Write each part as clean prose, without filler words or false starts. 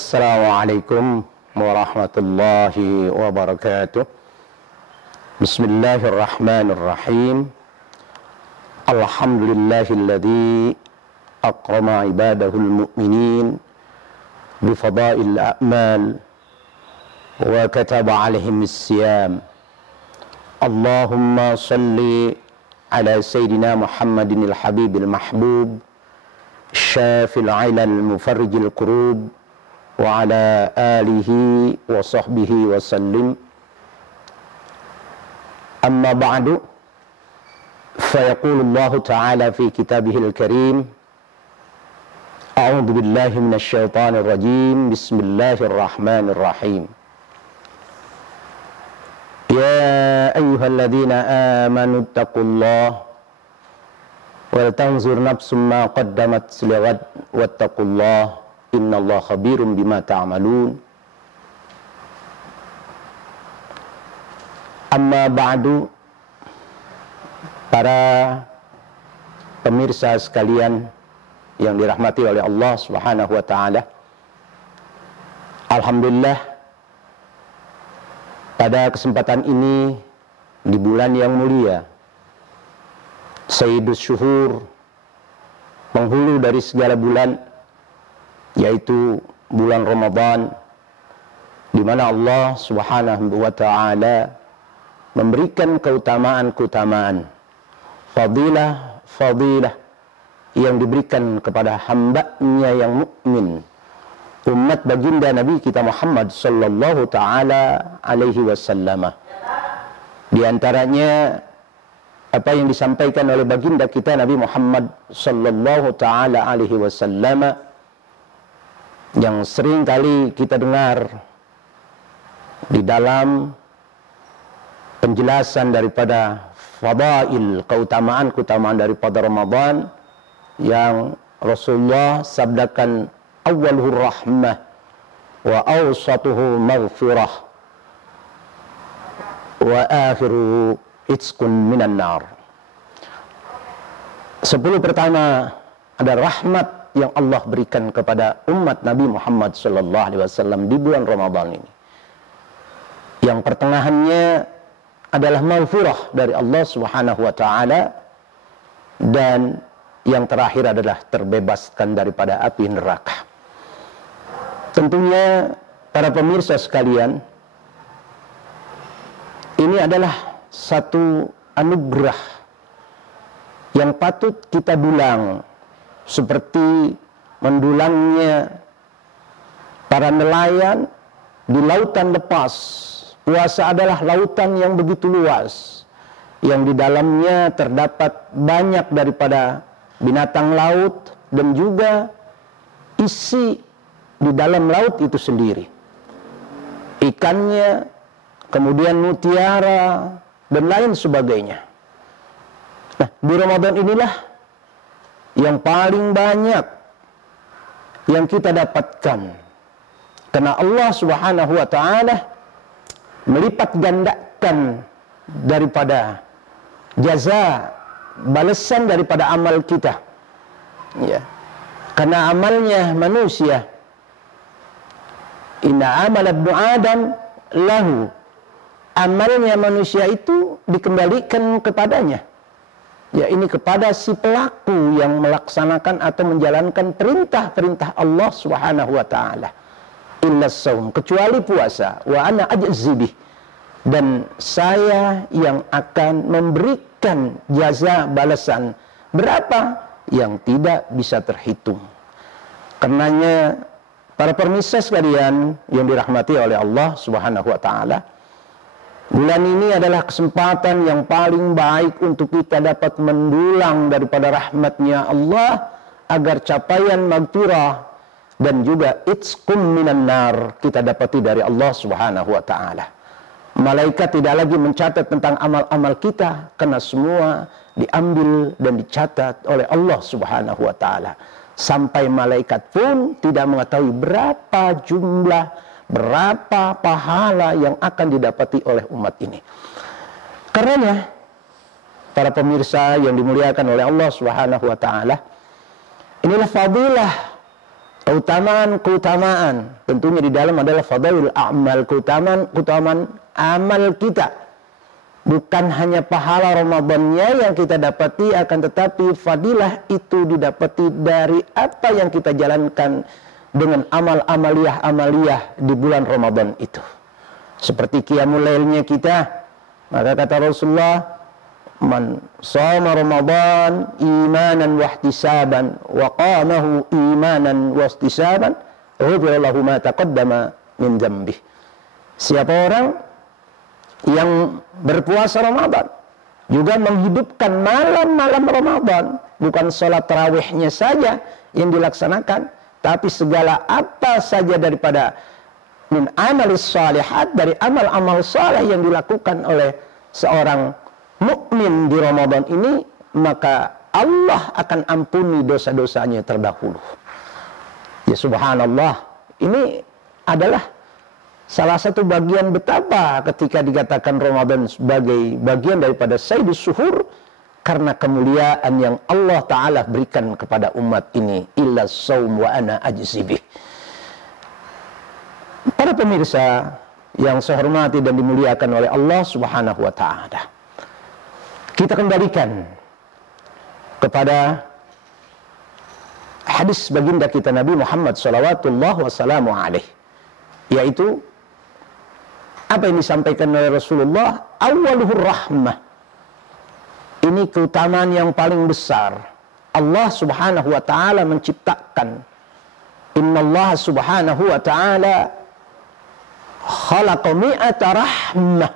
Assalamualaikum warahmatullahi wabarakatuh. Bismillahirrahmanirrahim. Alhamdulillahilladzi akrama ibadahul mu'minin bifadail a'mal wa kataba alaihim as-siyam. Allahumma salli ala sayyidina Muhammadin al-habibil mahbub syafil ilal mufarrijil kurub wa ala alihi wa sahbihi wa sallim. Amma ba'du, fayaqulu Allah ta'ala fi kitabihil karim, a'udhu billahi minasyaitanir rajim, bismillahirrahmanirrahim. Ya ayyuhalladzina amanu taqullaha wal tanzur nafsum ma qaddamat lighad wattaqullaha innallaha khabirum bima ta'malun. Amma ba'du, para pemirsa sekalian yang dirahmati oleh Allah Subhanahu wa taala. Alhamdulillah, pada kesempatan ini di bulan yang mulia, Sayyidus Syuhur, penghulu dari segala bulan, yaitu bulan Ramadan, di mana Allah Subhanahu wa taala memberikan keutamaan-keutamaan, fadilah yang diberikan kepada hamba-Nya yang mukmin, umat baginda Nabi kita Muhammad sallallahu taala alaihi wasallam. Di antaranya apa yang disampaikan oleh baginda kita Nabi Muhammad sallallahu taala alaihi wasallam, yang sering kali kita dengar di dalam penjelasan daripada fadail, keutamaan-keutamaan daripada Ramadan, yang Rasulullah sabdakan, awwaluhu rahmah wa awsatuhu maghfirah wa akhiruhu itqun minan nar. 10 pertama ada rahmat yang Allah berikan kepada umat Nabi Muhammad sallallahu alaihi wasallam di bulan Ramadan ini. Yang pertengahannya adalah maghfirah dari Allah Subhanahu wa taala, dan yang terakhir adalah terbebaskan daripada api neraka. Tentunya para pemirsa sekalian, ini adalah satu anugerah yang patut kita dulang, seperti mendulangnya para nelayan di lautan lepas. Puasa adalah lautan yang begitu luas, yang di dalamnya terdapat banyak daripada binatang laut dan juga isi di dalam laut itu sendiri. Ikannya, kemudian mutiara, dan lain sebagainya. Nah, di Ramadan inilah yang paling banyak yang kita dapatkan, karena Allah Subhanahu wa taala melipat gandakan daripada jaza, balasan daripada amal kita. Ya. Karena amalnya manusia, inna amal ibnu Adam lahu, amalnya manusia itu dikembalikan kepadanya. Ya, ini kepada si pelaku yang melaksanakan atau menjalankan perintah-perintah Allah Subhanahu wa taala. Illa shaum, kecuali puasa, wa ana ajzi bih, dan saya yang akan memberikan jaza balasan berapa yang tidak bisa terhitung. Karenanya para pemirsa sekalian yang dirahmati oleh Allah Subhanahu wa taala, bulan ini adalah kesempatan yang paling baik untuk kita dapat mendulang daripada rahmatnya Allah, agar capaian maghfirah dan juga itqum minan nar kita dapati dari Allah Subhanahu wa taala. Malaikat tidak lagi mencatat tentang amal-amal kita, karena semua diambil dan dicatat oleh Allah Subhanahu wa taala. Sampai malaikat pun tidak mengetahui berapa jumlah, berapa pahala yang akan didapati oleh umat ini. Karenanya, para pemirsa yang dimuliakan oleh Allah Subhanahu wa taala, inilah fadilah keutamaan tentunya di dalam adalah fadailul a'mal, keutamaan amal kita. Bukan hanya pahala Ramadannya yang kita dapati, akan tetapi fadilah itu didapati dari apa yang kita jalankan dengan amaliyah di bulan Ramadan itu. Seperti qiyamul lailnya kita, maka kata Rasulullah, man shoma Ramadan imanan wa ihtisaban wa qamahu imanan wa ihtisaban ghufira lahu ma taqaddama min dzambih. Siapa orang yang berpuasa Ramadan juga menghidupkan malam-malam Ramadan, bukan sholat tarawihnya saja yang dilaksanakan, tapi segala apa saja daripada min amalis shalihat, dari amal-amal saleh yang dilakukan oleh seorang mukmin di Ramadan ini, maka Allah akan ampuni dosa-dosanya terdahulu. Ya subhanallah, ini adalah salah satu bagian betapa ketika dikatakan Ramadan sebagai bagian daripada Sayyidus Syuhur, karena kemuliaan yang Allah Ta'ala berikan kepada umat ini. Illa saum wa ana ajzibih. Para pemirsa yang saya hormati dan dimuliakan oleh Allah Subhanahu wa Ta'ala, kita kembalikan kepada hadis baginda kita Nabi Muhammad sallallahu wasallam alaih, yaitu apa yang disampaikan oleh Rasulullah, awwaluhur rahmah. Ini keutamaan yang paling besar. Allah Subhanahu wa Ta'ala menciptakan, innallaha subhanahu wa ta'ala khalaqa mi'ata rahmah.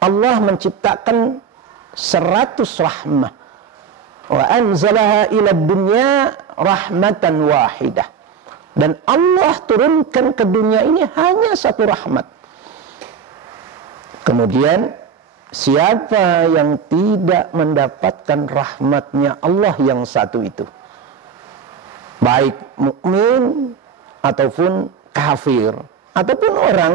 Allah menciptakan 100 rahmah. Wa anzalaha ila dunya rahmatan wahidah. Dan Allah turunkan ke dunia ini hanya satu rahmat. Kemudian siapa yang tidak mendapatkan rahmatnya Allah yang satu itu, baik mukmin ataupun kafir, ataupun orang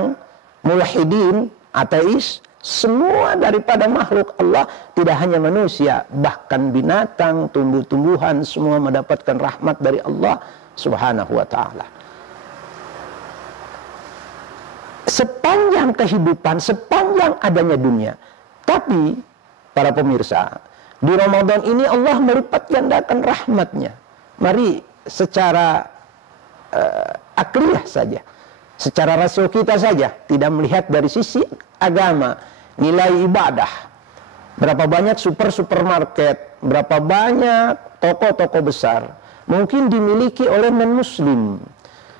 mulhidin, ateis, semua daripada makhluk Allah, tidak hanya manusia, bahkan binatang, tumbuh-tumbuhan, semua mendapatkan rahmat dari Allah Subhanahu wa Ta'ala. Sepanjang kehidupan, sepanjang adanya dunia. Tapi para pemirsa, di Ramadan ini Allah melipat gandakan rahmatnya. Mari secara akliyah saja, secara rasio kita saja, tidak melihat dari sisi agama, nilai ibadah. Berapa banyak supermarket, berapa banyak toko-toko besar mungkin dimiliki oleh non-muslim.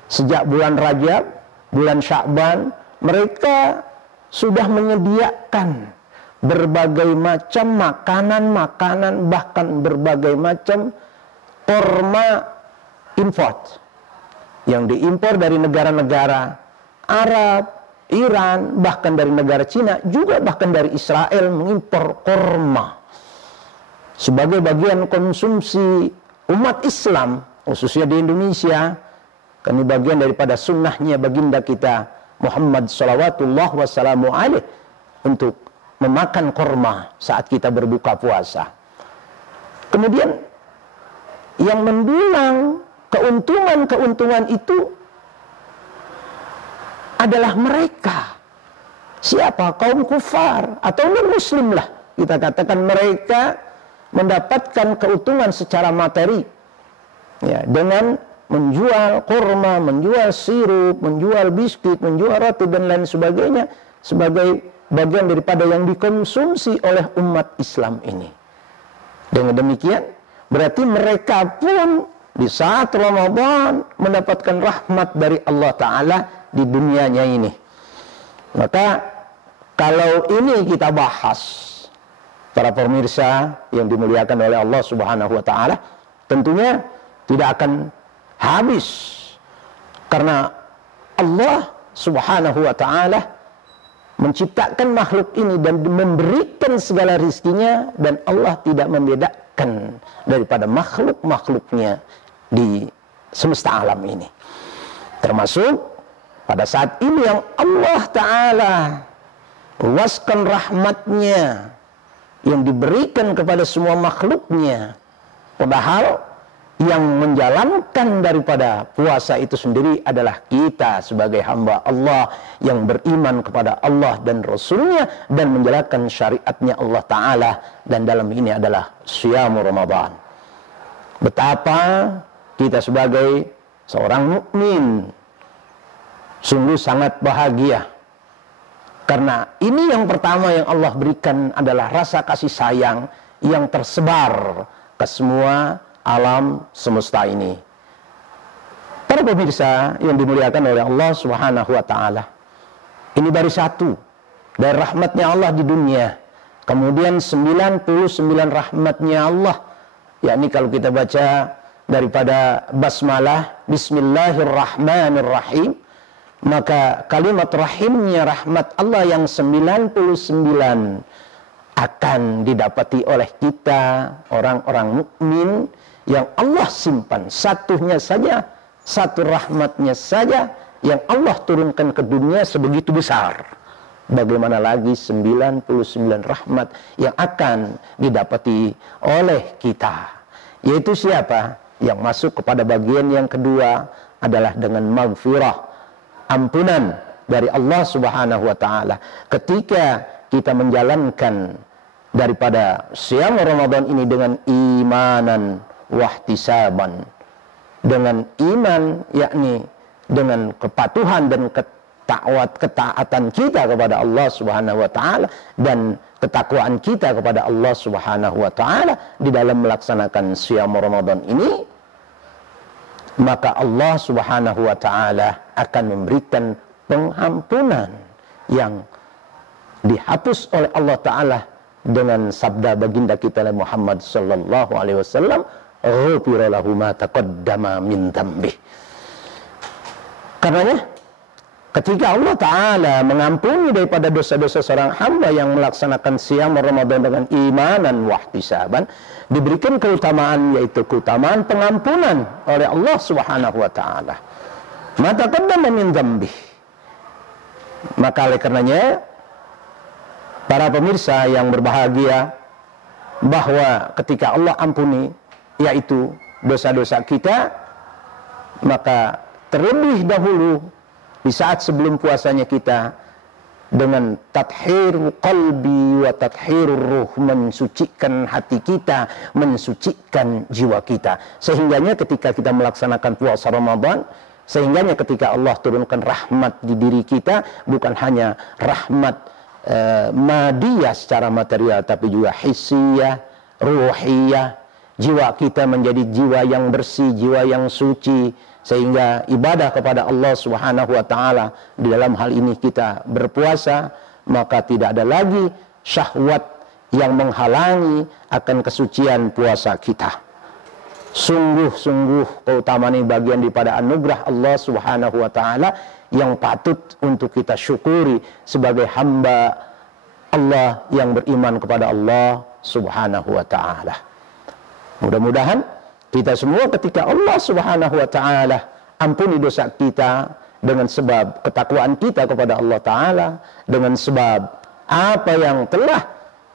Sejak bulan Rajab, bulan Sya'ban, mereka sudah menyediakan berbagai macam makanan-makanan, bahkan berbagai macam korma import yang diimpor dari negara-negara Arab, Iran, bahkan dari negara Cina, juga bahkan dari Israel mengimpor korma sebagai bagian konsumsi umat Islam, khususnya di Indonesia. Kami bagian daripada sunnahnya baginda kita Muhammad salawatullah wassalamu alaih untuk memakan korma saat kita berbuka puasa. Kemudian yang mendulang keuntungan itu adalah mereka. Siapa? Kaum kufar atau non-muslim lah. Kita katakan mereka mendapatkan keuntungan secara materi, ya, dengan menjual kurma, menjual sirup, menjual biskuit, menjual roti dan lain sebagainya sebagai bagian daripada yang dikonsumsi oleh umat Islam ini. Dengan demikian berarti mereka pun di saat Ramadan mendapatkan rahmat dari Allah Ta'ala di dunianya ini. Maka kalau ini kita bahas, para pemirsa yang dimuliakan oleh Allah Subhanahu wa Ta'ala, tentunya tidak akan habis, karena Allah Subhanahu wa Ta'ala menciptakan makhluk ini dan memberikan segala rizkinya, dan Allah tidak membedakan daripada makhluk-makhluknya di semesta alam ini. Termasuk pada saat ini yang Allah Ta'ala luaskan rahmatnya yang diberikan kepada semua makhluknya, padahal yang menjalankan daripada puasa itu sendiri adalah kita sebagai hamba Allah yang beriman kepada Allah dan Rasulnya dan menjalankan syariatnya Allah Ta'ala, dan dalam ini adalah Syiam Ramadan. Betapa kita sebagai seorang mukmin sungguh sangat bahagia, karena ini yang pertama yang Allah berikan adalah rasa kasih sayang yang tersebar ke semua alam semesta ini. Para pemirsa yang dimuliakan oleh Allah Subhanahu wa Ta'ala, ini baru satu dari rahmatnya Allah di dunia. Kemudian 99 rahmatnya Allah, yakni kalau kita baca daripada basmalah Bismillahirrahmanirrahim, maka kalimat rahimnya rahmat Allah yang 99 akan didapati oleh kita orang-orang mukmin yang Allah simpan satunya saja, satu rahmatnya saja yang Allah turunkan ke dunia sebegitu besar. Bagaimana lagi 99 rahmat yang akan didapati oleh kita, yaitu siapa? Yang masuk kepada bagian yang kedua adalah dengan maghfirah, ampunan dari Allah Subhanahu wa Ta'ala. Ketika kita menjalankan daripada Syiam Ramadan ini dengan imanan wahtisaban, dengan iman, yakni dengan kepatuhan dan ketaatan kita kepada Allah Subhanahu wa Ta'ala dan ketakwaan kita kepada Allah Subhanahu wa Ta'ala di dalam melaksanakan Syiam Ramadan ini, maka Allah Subhanahu wa Ta'ala akan memberikan pengampunan yang dihapus oleh Allah Ta'ala dengan sabda baginda kita Muhammad sallallahu alaihi wasallam, ghufira lahu ma taqaddama min dzambih. Karenanya ketika Allah Ta'ala mengampuni daripada dosa-dosa seorang hamba yang melaksanakan Syiam Ramadan dengan imanan wahtisaban, diberikan keutamaan, yaitu keutamaan pengampunan oleh Allah Subhanahu wa Ta'ala. Ma taqaddama min dzambih. Maka oleh karenanya para pemirsa yang berbahagia, bahwa ketika Allah ampuni yaitu dosa-dosa kita, maka terlebih dahulu di saat sebelum puasanya kita dengan tathhir qalbi wa tathhir ruh, mensucikan hati kita, mensucikan jiwa kita, sehingganya ketika kita melaksanakan puasa Ramadan, sehingganya ketika Allah turunkan rahmat di diri kita, bukan hanya rahmat madiyah secara material, tapi juga hissiyah, ruhiyah. Jiwa kita menjadi jiwa yang bersih, jiwa yang suci, sehingga ibadah kepada Allah Subhanahu wa Ta'ala di dalam hal ini kita berpuasa, maka tidak ada lagi syahwat yang menghalangi akan kesucian puasa kita. Sungguh-sungguh keutamaan ini bagian daripada anugerah Allah Subhanahu wa Ta'ala yang patut untuk kita syukuri sebagai hamba Allah yang beriman kepada Allah Subhanahu wa Ta'ala. Mudah-mudahan kita semua ketika Allah Subhanahu wa Ta'ala ampuni dosa kita dengan sebab ketakwaan kita kepada Allah Ta'ala, dengan sebab apa yang telah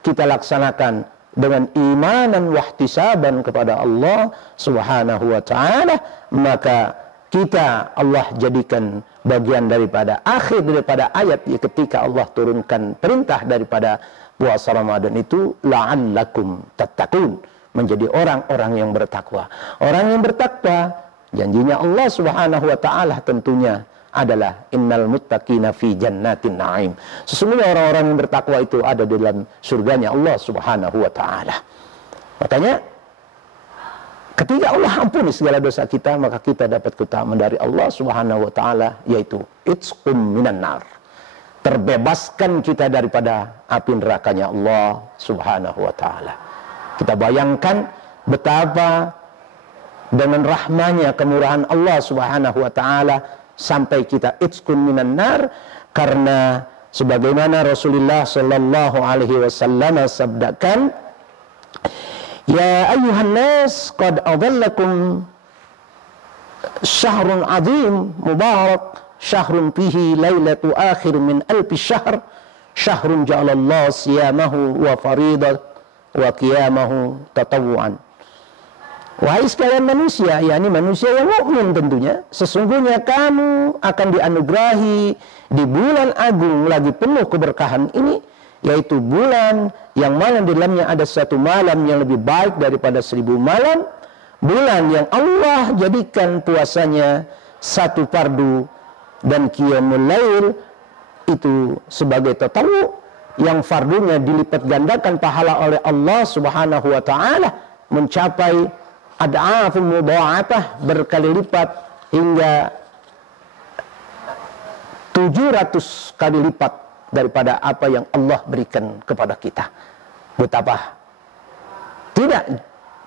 kita laksanakan dengan imanan wahtisaban kepada Allah Subhanahu wa Ta'ala, maka kita Allah jadikan bagian daripada akhir daripada ayat ketika Allah turunkan perintah daripada puasa Ramadan itu, la'allakum tattaqun, menjadi orang-orang yang bertakwa. Orang yang bertakwa, janjinya Allah Subhanahu wa Ta'ala tentunya adalah innal muttaqina fi jannatin na'im. Sesungguhnya orang-orang yang bertakwa itu ada di dalam surganya Allah Subhanahu wa Ta'ala. Makanya ketika Allah ampuni segala dosa kita, maka kita dapat keutamaan dari Allah Subhanahu wa Ta'ala, yaitu itsqum minan nar, terbebaskan kita daripada api nerakanya Allah Subhanahu wa Ta'ala. Kita bayangkan betapa dengan rahmanya, kemurahan Allah Subhanahu wa Ta'ala sampai kita itsqum minan nar, karena sebagaimana Rasulullah sallallahu alaihi wasallam sabdakan, ya ayyuhan nas qad adhallakum syahrun azim mubarak, syahrun fihi lailatu akhir min alfi syahr, syahrun ja'alallahu siyamahu wa faridat wa qiyamahu tatawuan. Wahai sekalian manusia, yakni manusia yang mukmin tentunya, sesungguhnya kamu akan dianugerahi di bulan agung lagi penuh keberkahan ini, yaitu bulan yang mana di dalamnya ada satu malam yang lebih baik daripada 1000 malam, bulan yang Allah jadikan puasanya satu fardu dan qiyamul lail itu sebagai tatawu yang fardunya dilipat gandakan pahala oleh Allah Subhanahu wa taala mencapai ad'aful mudha'afah, berkali lipat hingga 700 kali lipat daripada apa yang Allah berikan kepada kita. Betapa tidak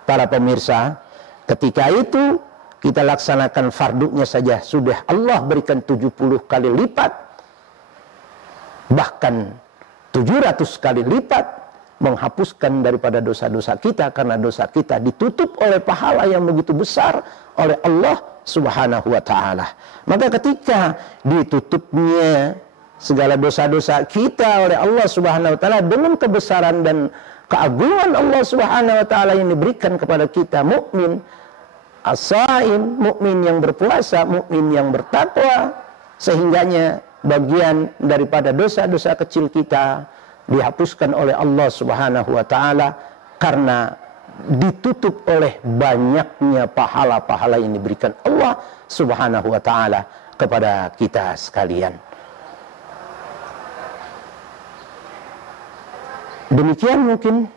para pemirsa, ketika itu kita laksanakan fardunya saja sudah Allah berikan 70 kali lipat, bahkan 700 kali lipat, menghapuskan daripada dosa-dosa kita, karena dosa kita ditutup oleh pahala yang begitu besar oleh Allah Subhanahu wa taala. Maka ketika ditutupnya segala dosa-dosa kita oleh Allah Subhanahu wa taala dengan kebesaran dan keagungan Allah Subhanahu wa taala yang diberikan kepada kita mukmin as-shaim, mukmin yang berpuasa, mukmin yang bertakwa, sehingganya bagian daripada dosa-dosa kecil kita dihapuskan oleh Allah Subhanahu wa taala karena ditutup oleh banyaknya pahala-pahala yang diberikan Allah Subhanahu wa taala kepada kita sekalian. Demikian mungkin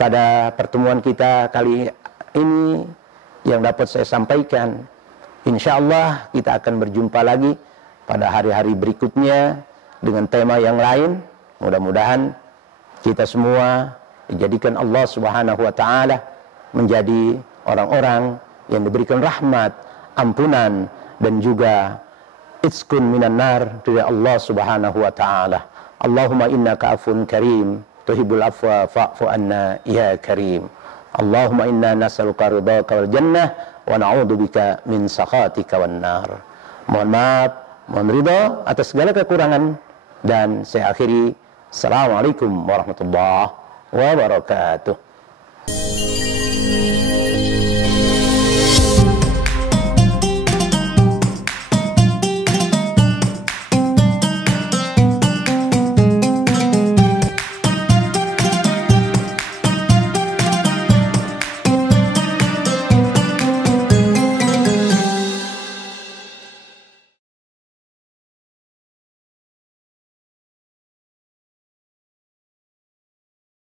pada pertemuan kita kali ini yang dapat saya sampaikan. Insya Allah kita akan berjumpa lagi pada hari-hari berikutnya dengan tema yang lain. Mudah-mudahan kita semua dijadikan Allah Subhanahu wa taala menjadi orang-orang yang diberikan rahmat, ampunan dan juga itskun minan nar dari Allah Subhanahu wa taala. Allahumma innaka afun karim tuhibbul afwa fa'fu anna ya karim. Allahumma inna nas'aluka ridhaka wal jannah wa na'udzubika min sakhatika wan nar. Mohon maaf, mohon ridha atas segala kekurangan, dan saya akhiri. Assalamualaikum warahmatullahi wabarakatuh.